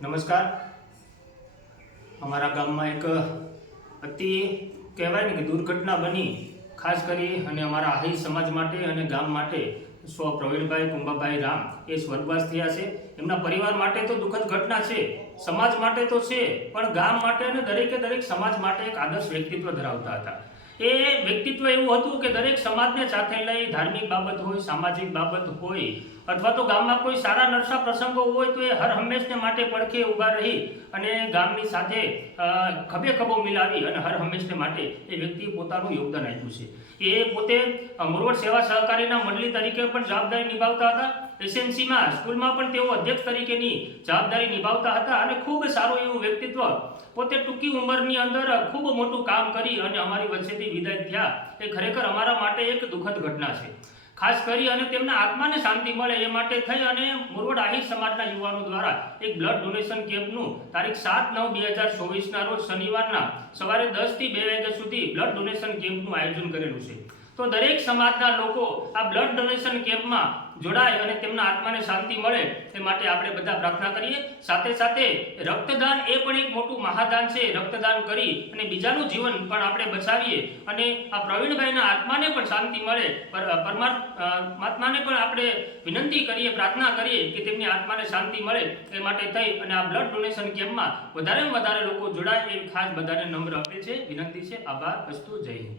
નમસ્કાર. અમારા ગામમાં એક અતિ કહેવાય ને કે દુર્ઘટના બની, ખાસ કરી અને અમારા આહી સમાજ માટે અને ગામ માટે સ્વ પ્રવીણભાઈ, કુંભાભાઈ રામ એ સ્વર્ગવાસ થયા છે. એમના પરિવાર માટે તો દુઃખદ ઘટના છે, સમાજ માટે તો છે, પણ ગામ માટે અને દરેકે દરેક સમાજ માટે એક આદર્શ વ્યક્તિત્વ ધરાવતા હતા. એ વ્યક્તિત્વ એવું હતું કે દરેક સમાજને સાથે લઈ ધાર્મિક બાબત હોય, સામાજિક બાબત હોય, અથવા તો ગામમાં કોઈ સારા નરસા પ્રસંગો હોય તો એ હર હંમેશને માટે પડખે ઊભા રહી અને ગામની સાથે ખભે ખભો મિલાવી અને હર હંમેશને માટે એ વ્યક્તિએ પોતાનું યોગદાન આપ્યું છે. એ પોતે મરોડ સેવા સહકારીના મંડળી તરીકે પણ જવાબદારી નિભાવતા હતા. એસએમસીમાં સ્કૂલમાં પણ તેઓ અધ્યક્ષ તરીકેની જવાબદારી નિભાવતા હતા અને ખૂબ સારું એવું વ્યક્તિત્વ પોતે ટૂંકી ઉંમરની અંદર ખૂબ મોટું કામ કરી અને અમારી વચ્ચેથી વિદાય થયા. એ ખરેખર અમારા માટે એક દુઃખદ ઘટના છે. ખાસ કરી અને તેમના આત્માને શાંતિ મળે એ માટે થઈ અને મુરવડ આહિર સમાજના યુવાનો દ્વારા એક બ્લડ ડોનેશન કેમ્પનું તારીખ સાત નવ બે હજાર ચોવીસના રોજ શનિવારના સવારે દસથી બે વાગ્યા સુધી બ્લડ ડોનેશન કેમ્પનું આયોજન કરેલું છે. તો દરેક સમાજના લોકો આ બ્લડ ડોનેશન કેમ્પમાં જોડાય અને તેમના આત્માને શાંતિ મળે એ માટે આપણે બધા પ્રાર્થના કરીએ. સાથે સાથે રક્તદાન એ પણ એક મોટું મહાદાન છે. રક્તદાન કરી અને બીજાનું જીવન પણ આપણે બચાવીએ અને આ પ્રવીણભાઈના આત્માને પણ શાંતિ મળે. પર- પરમાત્માને પણ આપણે વિનંતી કરીએ, પ્રાર્થના કરીએ કે તેમની આત્માને શાંતિ મળે એ માટે થઈ અને આ બ્લડ ડોનેશન કેમ્પમાં વધારેમાં વધારે લોકો જોડાય એ ખાસ બધાને નમ્ર અપીલ છે. વિનંતી છે. આભાર. અસ્તુ. જય